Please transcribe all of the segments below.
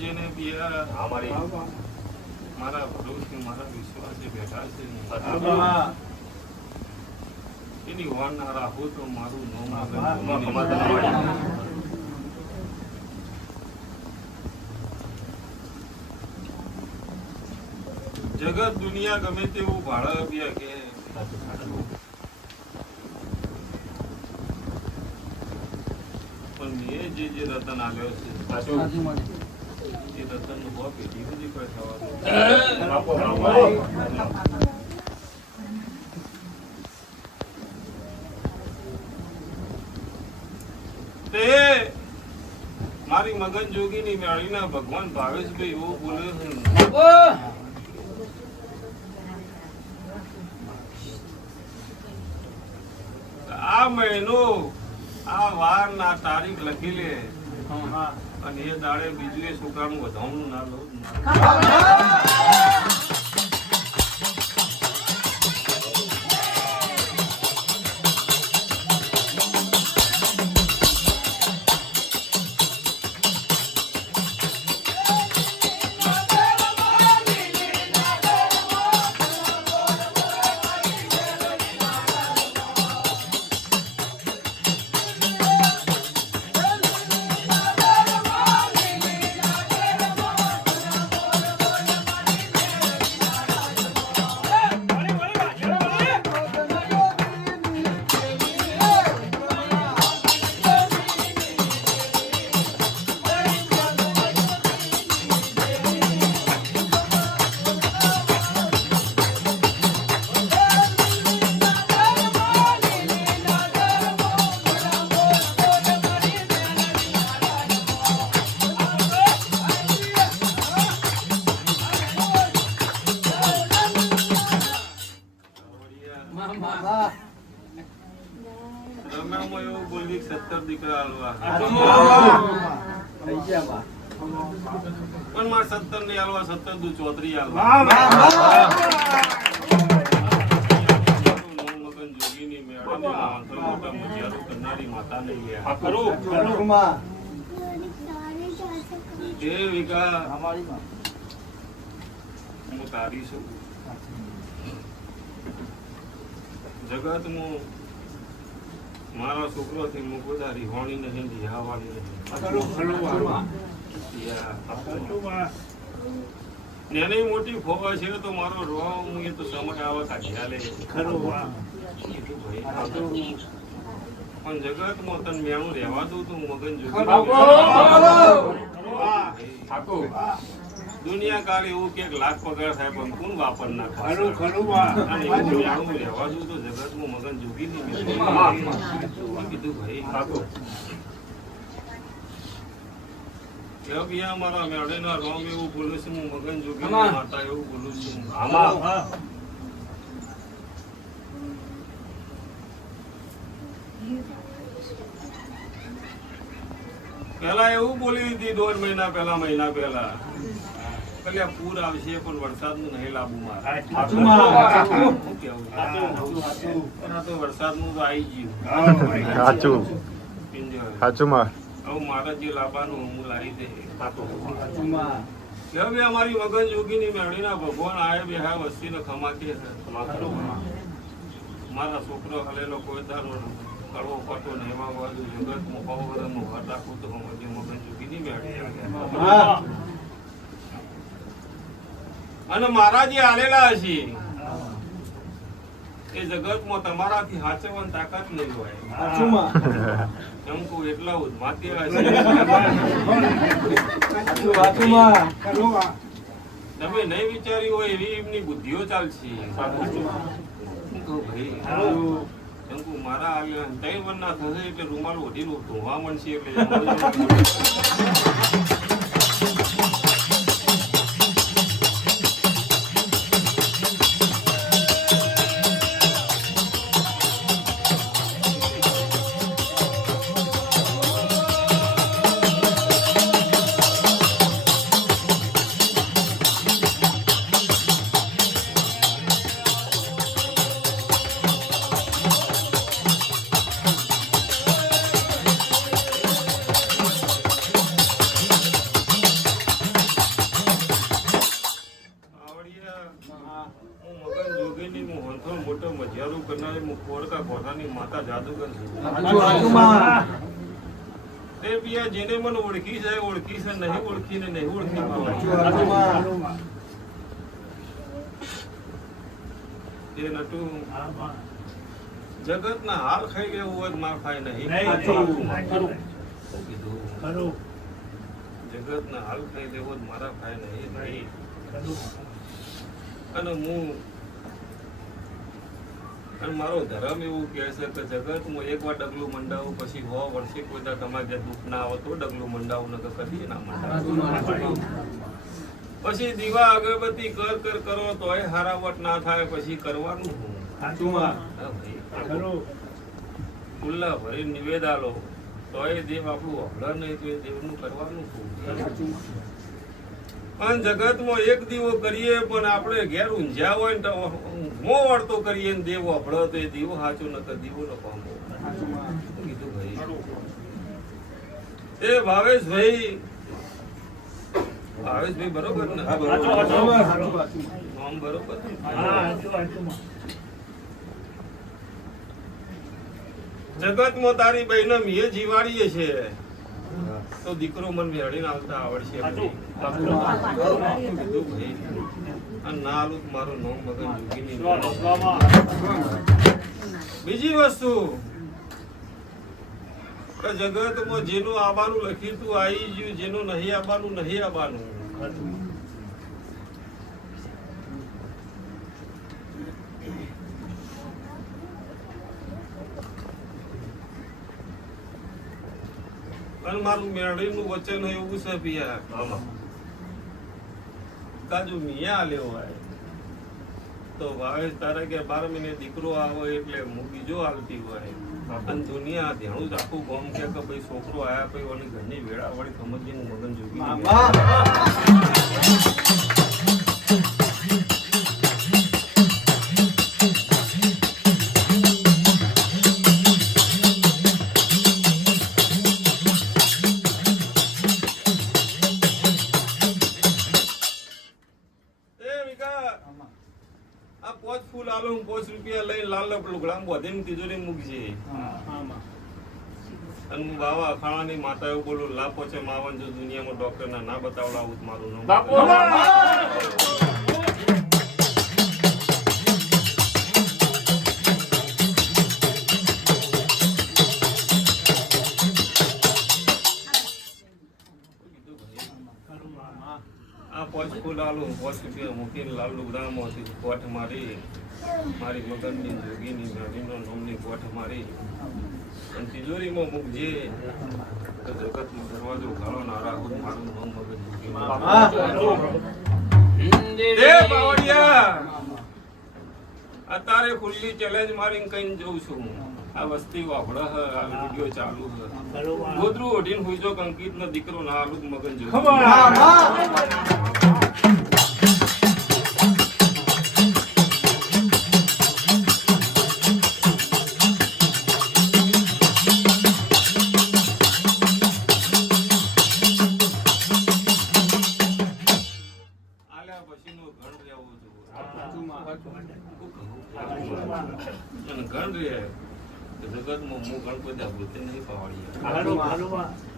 જેને મારા ભરોસે મારા વિશ્વાસે બેઠા છે એની વાર ના રાખો તો મારું જગત દુનિયા ગમે તેવું ભાડા આપ્યા કે પણ મેં જે રતન આવ્યો છે એ રતન નું બહુ પેઢી બધી કોઈ થવાનું તે મારી મગન જોગી ની મેળીના ભગવાન ભાવેશભાઈ એવો બોલે આ મહિનો આ વાર ના તારીખ લખી લે અને એ દાડે બીજું એ છોકરાનું વધાવનું ના લો પણ માર 70 ની આલવા 70 દુ 34 આલવા મગન જોગી ની મેળાની આંતર મોટા મજારો કરનારી માતા ને લ્યા કરો માં એ વિકા અમારી માં હું તારી છું જગત માં મારા છોકરો થી મુકુદા રીહોણી નહીં રિહાવાળી નહીં નાની મોટી ફોવા છે તો મારો રોવા હું એ તો સમય આવે કાઢ્યા લે પણ જગત માં તને મેણું રહેવા દઉં તો મગન જોગી દુનિયા કાળ એવું કે લાખ પગાર થાય પણ કોણ વાપર ના મેણું રહેવા દઉં તો જગત માં મગન જોગી નહીં કીધું ભાઈ મારા મેળેના રોમ એવું બોલું છું હું મગન જોગી માતા એવું બોલું છું પેલા એવું બોલી દીધી 1.5 મહિના પહેલા કલ્યા પૂર આવશે પણ વરસાદ નું નહીં લાવવું મારે તો વરસાદ નું તો આવી ગયું મારા જે લાવવાનું હું લાવી દે અમારી મગન જોગી ની મેળી ના ભગવાન આયે બે હા વસ્તી ને ખમાતી મારા છોકરો હલેલો કોઈ દારો કડવો પટો ને એમાં બધું જગત માં પવન નું ઘર રાખું તો મગન જોગી ની મેળી અને મારા જે આલેલા હશે એ જગત માં તમારાથી હાચવવાની તાકાત નહીં હોય એટલા ઉદમાતી તમે નહીં વિચાર્યું હોય એવી એમની બુદ્ધિઓ ચાલશે મારા 3 વર્ષના થશે એટલે રૂમાલ ઓઢી ધોવા મળશે એટલે જાદુગર છું તે બી જેને મને ઓળખી છે નહીં ઓળખીને નહીં ઓળખી તે નટું જગત ના હાલ ખાઈ લેવું હોય માર ખાય નહીં જગત ના હાલ ખાઈ લેવો મારા ખાય નહીં અને મારો ધર્મ એવું કહે છે કે જગત હું એકવાર ડગલું મંડાવું પછી 100 વર્ષે કોઈ તમારે જે દુઃખ ના આવે તો ડગલું મંડાવું નકર કદી ના મંડાવું પછી દીવા અગરબત્તી કરો તોય હારાવટ ના થાય પછી કરવાનું ખુલ્લા ભરી નિવેદ આલો તોય દેવ આપણું અભળ નહીં તો એ દેવનું કરવાનું પણ જગતમાં એક દીવો કરીએ પણ આપણે ઘેર ઊંઝ્યા હોય ને મો વળતો કરીએ ને દેવો અભળો તો એ દીવો સાચો નકર દીવો ન પામો કીધું ભાઈ એ ભાવેશભાઈ બરોબર ને બરોબર જગતમાં તારી બહેન મીએ જીવાડીએ છે તો દીકરો મન વેડીને આવતા આવડશે નાલું મારું નામ મગન જોગીની. બીજી વસ્તુ જગતમાં જેનું આવવાનું લખ્યું તું આવી ગયું, જેનું નહીં આવવાનું નહીં આવવાનું. મારું મેળવીનું વચન એવું છે પિયા કાજુ મિયા લેવો હોય તો ભાવેશ તારે કે 12 મહિને દીકરો આવે એટલે હું બીજો હાલતી હોય અને દુનિયા ધ્યાનું જ આખું ગામ કે ભાઈ છોકરો આયા પછી ઓની ઘરની વેળા વળી સમજીને મગન જોગી બાવા અખાણાની માતા એવું બોલું લાપો છે માવન જો દુનિયામાં ડોક્ટર ના બતાવડાવું મારું નામ આ પોચ ફૂલ આલું 5 રૂપિયા મૂકીને લાલ લુગડામાં કોઠ મારી મારી મગનની જોગીની ગાડીનો નામની કોઠ મારી અને તિજોરીમાં મૂકજે તો જગતનો દરવાજો ઘણો નારા હોત મારું નામ મગન જોગી. અત્યારે ખુલ્લી ચેલેન્જ મારીને કઈ જઉં છું. આ વસ્તી વાપડે આ વિડીયો ચાલુ ગોદરું ઓઢીને હુઈજો અંકિત નો દીકરો ના આલું મગન જોગી. જગતમાં હું ગણપતિ ભૂતે નહીં પાવાડી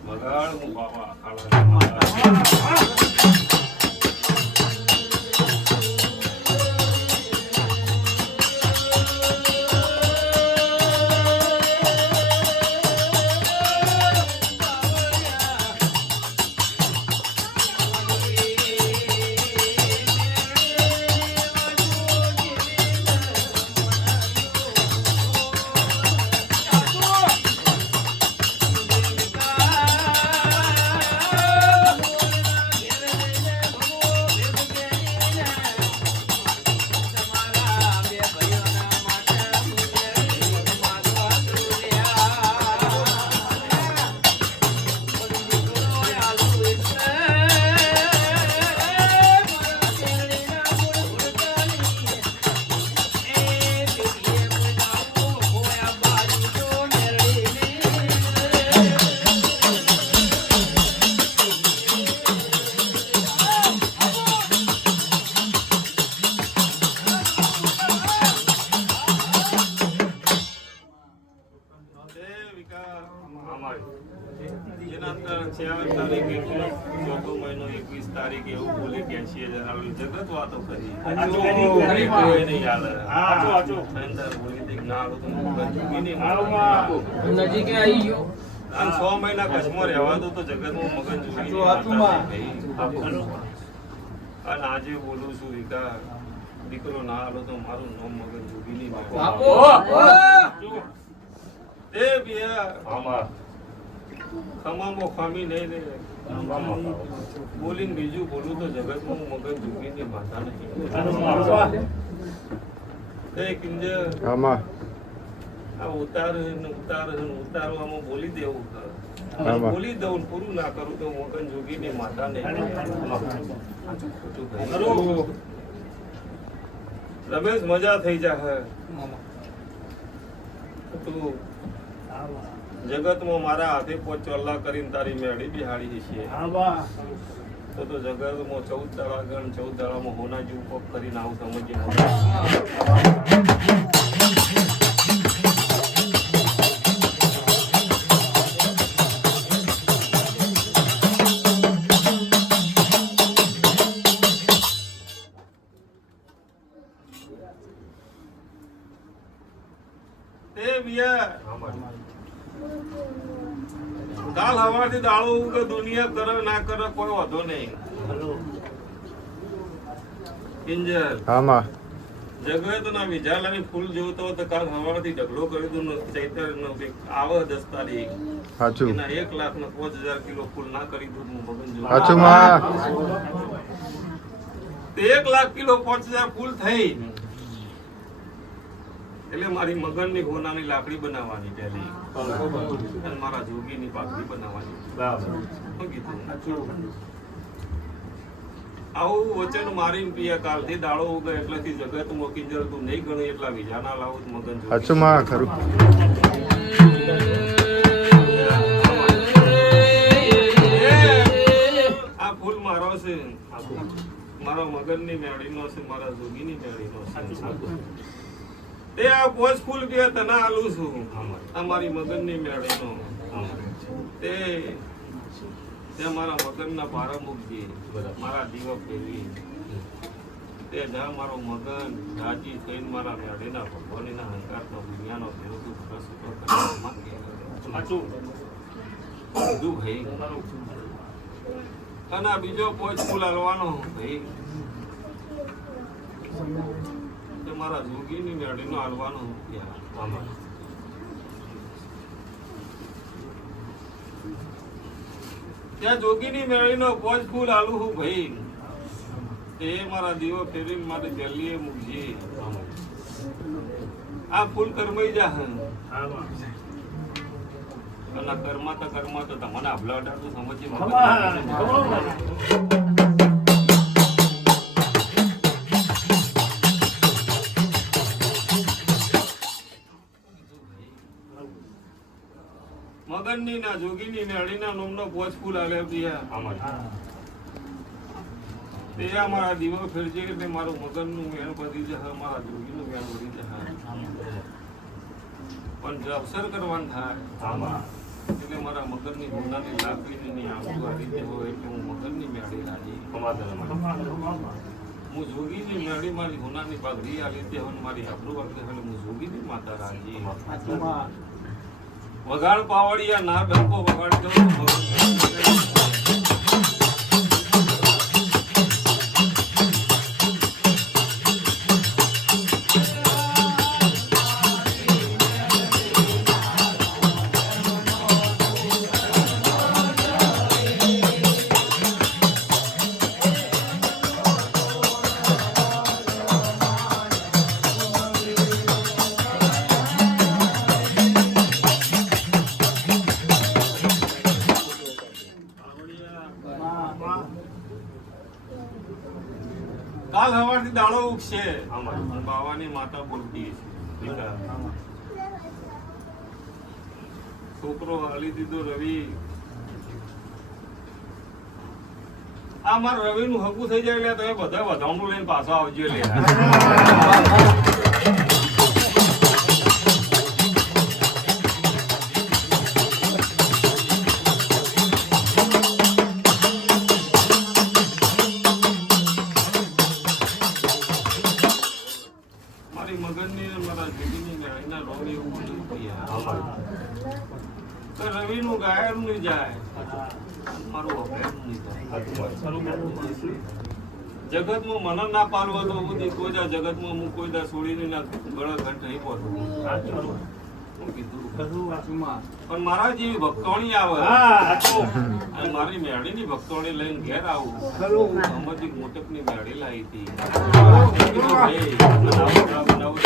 મગાડ હું બાવા જેના અંદર 4 તારીખે 4 મહિનો 21 તારીખે એવું બોલી કે 80,000 આવેલું. જગત વાતો કરી કોઈ નહીં હાલે. અંદર બોલી દે ના આવું તો મગન નહીં નજીકે આવી ગયો. આમ 6 મહિના કચ્છમાં રહેવા દો તો જગતમાં મગન જોઈ અને આજે બોલું છું વિકા દીકરો ના હાલો તો મારું નામ મગન જોગી નહીં એ બિયા ખમામો ખામી નહીં ને બોલીને બીજું બોલું તો જગતમાં મગન જોગી ની માતા નહીં એ કિંજર આ ઉતારવામાં બોલી દેવું બોલી દઉં પૂરું ના કરું તો મગન જોગી ની માતા નહીં રમેશ મજા થઈ જાય તું જગતમાં મારા હાથે ચોલ્લા કરીને તારી મેળી બિહાડી છે તો જગતમાં 14 દાડા ગણ 14 દાડામાં હોના જેવું પગ કરીને આવું સમજીએ કાલ હવાથી દાળો કે દુનિયા કરે ના કરે કોઈ વાંધો નહીં કિંજર જગત ના વિજાલાની ફૂલ જોતો તો કાલ હવાથી ઢગલો કરી દઉં ચૈતર આવે 10 તારીખ 1 લાખ ને 5,000 કિલો ફૂલ ના કરી દઉં મગન જો 1 લાખ કિલો 5,000 ફૂલ થઈ એટલે મારી મગનની હોનાની લાકડી બનાવવાની પહેલી અને મારા જોગીની પાઘડી બનાવવાની આવું વચન મારીને પિયા કાલથી દાડો ઉગે એટલેથી જગત મોકીંજર તું નહીં ગણે એટલા વિજાના લાવું મગન આ ફૂલ મારો છે મારા મગનની મેળીનો છે મારા જોગીની મેળીનો છે તે આ પોચ ફૂલ કે તને આલું છું અમારી મગનની મેળીનો તે મારા મગનના પારા મૂકજે મારા દીવા ફેરવી તે જા મારો મગન રાજી થઈને મારા મેળીના ભગવાનના હંકારનો દુનિયાનો દેવતું ભાઈ અને આ બીજો પોચ ફૂલ આલવાનો ભાઈ મારા જોગીની મેળીનો હાલવાનો ત્યાં જોગીની મેળીનો પોચ ફૂલ હાલું હું ભાઈ તે મારા દીવો ફેરીને મારે જલ્દીએ મૂકજે આ ફૂલ કરમાઈ જા અને કર્મા તો તમને આભલા અડાડતું સમજી મગનની ના જોગીની મેળીના નોમનો પોચ ફૂલ આલે તે અમારા દીવો ફેરજે એટલે મારું મગનનું મેળ વધી જશે મારા જોગીનું મેળ વધી જશે પણ જો અવસર કરવાનું થાય એટલે મારા મગનની હોનાની લાકડી નહીં આવતું આ રીતે હોય એટલે હું મગનની મેળી રાજી હું જોગીની મેળી મારી હોનાની પાઘડી આ રીતે હોય મારી આબરૂ વાગલે એટલે હું જોગીની માતા રાજી વગાડ પાવડિયા ના ડંકો વગાડ દો કાલ હવારથી દાડો ઉગશે બાવાની માતા બોલતી છે છોકરો હાલી દીધો રવિ આ મારા રવિ નું હકું થઈ જાય તમે બધા વધાવણું લઈને પાછો આવજો લે રવિનું ગાયનું નહીં જાય મારું અભયનું નહીં જાય. જગતમાં મને ના પાલવા તો બધી કોઈ દા જગતમાં હું કોઈ દા છોડીને ના ગળા ઘંટ નહીં પહોંચું. હું કીધું પણ મારા જેવી ભક્તોણી આવે અને મારી મેળીની ભક્તોણી લઈને ઘેર આવું અમારી મોટપની મેળી લાવી હતી. કીધું, "ભાઈ, બનાવો."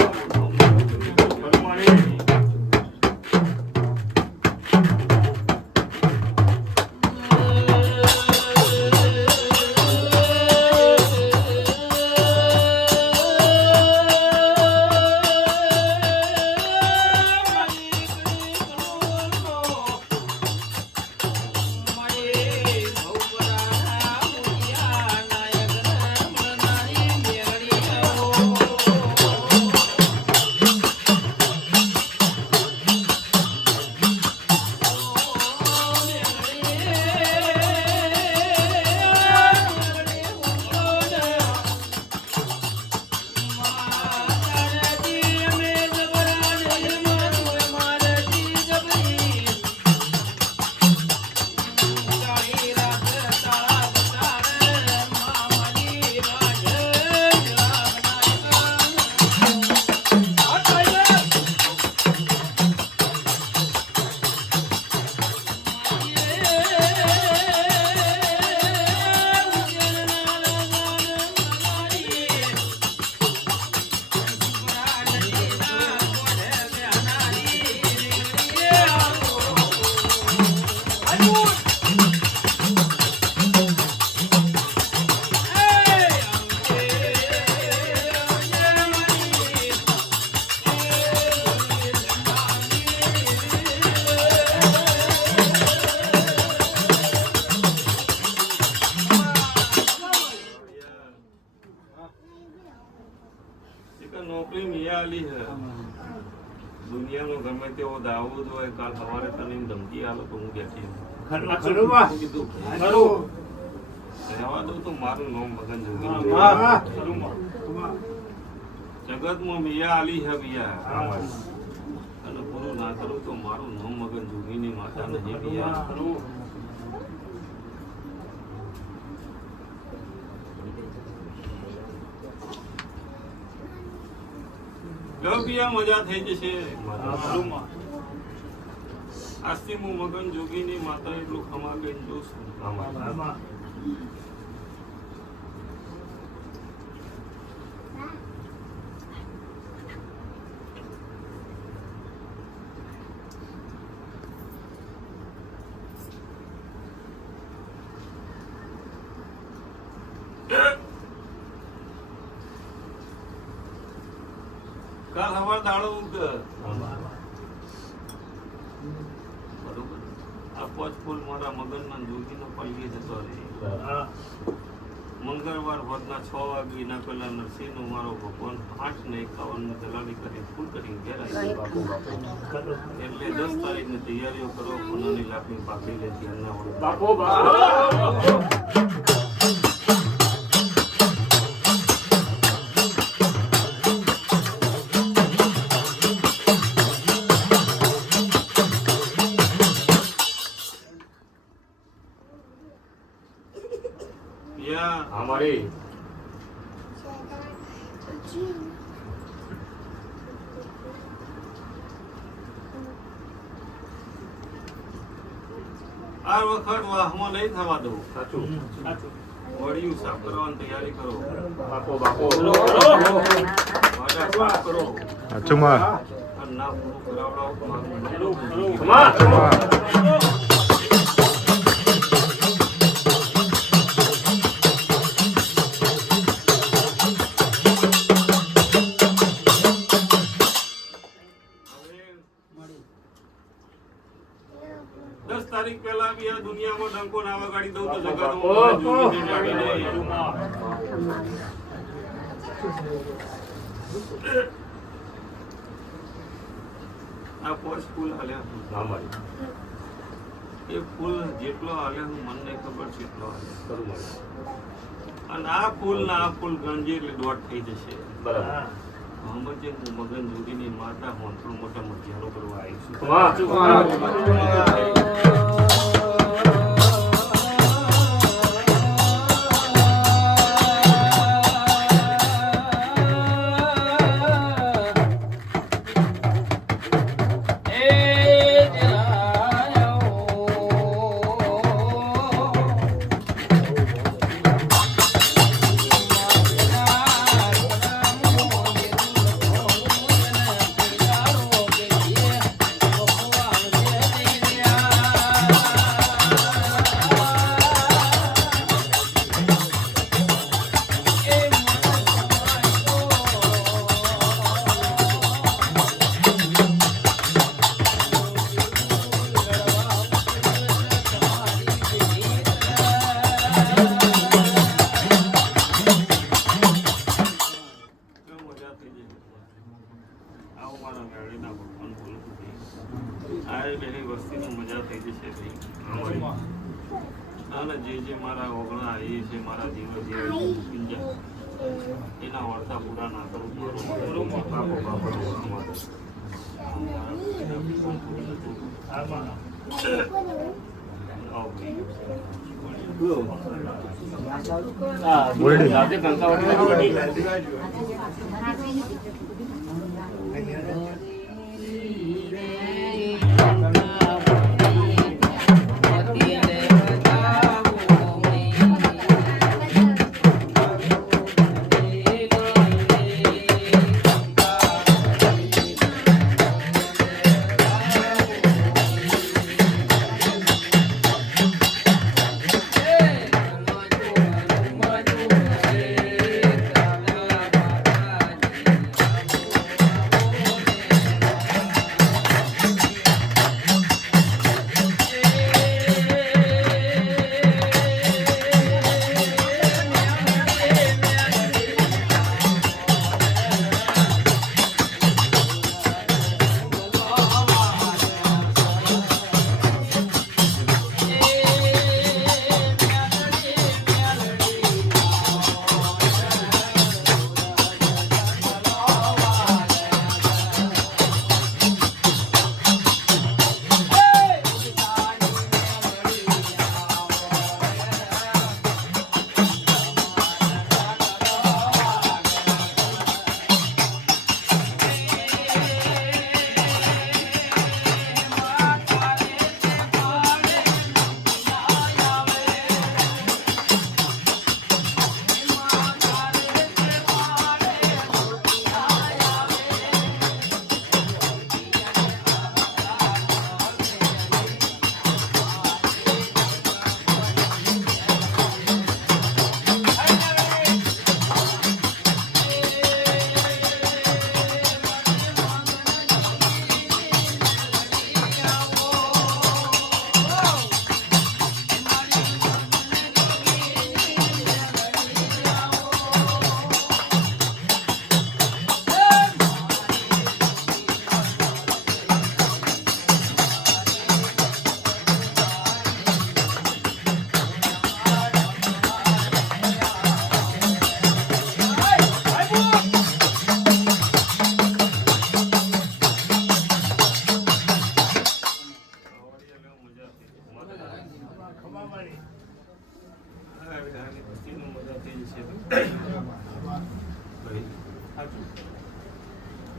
નોકરી મિયાલી હે દુનિયાનો ગમે તેવો દાઉદ હોય કાલ સવારે તને ધમકી આલો તો હું બેઠી કીધું રહેવા દઉં તો મારું નામ મગન જોગી જગતમાં મિયા આલી હે મિયા અને પૂરું ના કરું તો મારું નામ મગન જોગીની માતા નહીં મિયા. મજા થઈ જશે. આજથી હું મગન જોગીની માતા એટલું ખમા ગઈ જોઉં છું. કાલ સવાર દાડો બરોબર આ પોચ ફૂલ મારા મગનના જોગીનો પલ્લી જતો રહે. મંગળવાર હોદના 6 વાગે ના પેલા નરસિંહનો મારો ભગવાન 8:51 દલાલી કરી ફૂલ કરી ઘેર આવ્યો. એટલે 10 તારીખની તૈયારીઓ કરો. પુનાની લાકડી પાકડી લે ધ્યાનના हमारे આ વખત વાહમાં નહીં થવા દઉં. સાચું વડિયું સાફ કરવાની તૈયારી કરો. સાફ કરો ના પૂરું કરાવડાવો. તારીખ પહેલા બી આ દુનિયામાં ડંકો ના વગાડી દઉં તો આ પોચ ફૂલ હાલ્યા એ ફૂલ જેટલો હાલ્યા હું મને ખબર છે એટલો હાલ્યા. અને આ ફૂલ ના આ ફૂલ ગણજી એટલે દોઢ થઈ જશે. બરાબર સમજે હું મગન જોગીની માતા હું થોડું મોટા મધ્યારો કરવા આવી છું મજા થઈ જશે જે મારા ઓગણા એ છે મારા જીવન જે એના વર્તા પૂરા ના કરું બાપો બાપો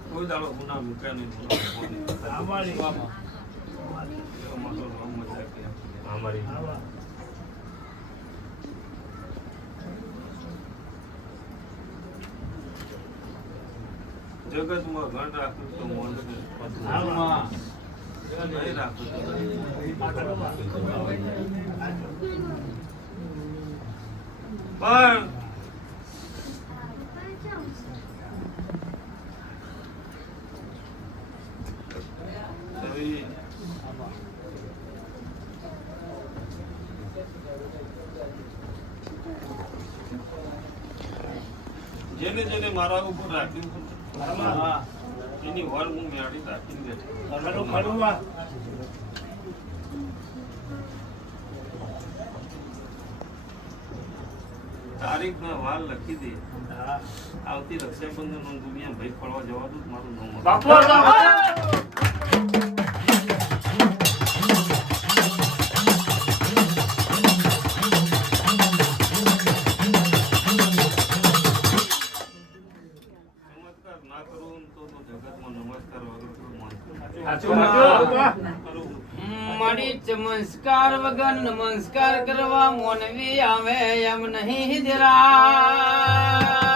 કોઈ દાડો ગુના મૂક્યા નહીં જગતમાં ઘણ રાખવું તો મોઢ નહીં રાખવું પણ જેને જેને મારા ઉપર રાખ્યું એની વર હું મેળી રાખીને તારીખ ના વાર લખી દે. આવતી રક્ષાબંધન દુનિયા ભાઈ ફરવા જવા દઉં મારું નામ બાપુ નમસ્કાર ના કરું તો જગતમાં નમસ્કાર વગર કોઈ માનતું નથી. સાચું સાચું કરું. મારી ચમત્કાર વગર નમસ્કાર કરવા મોનવી આવે એમ નહીં જરા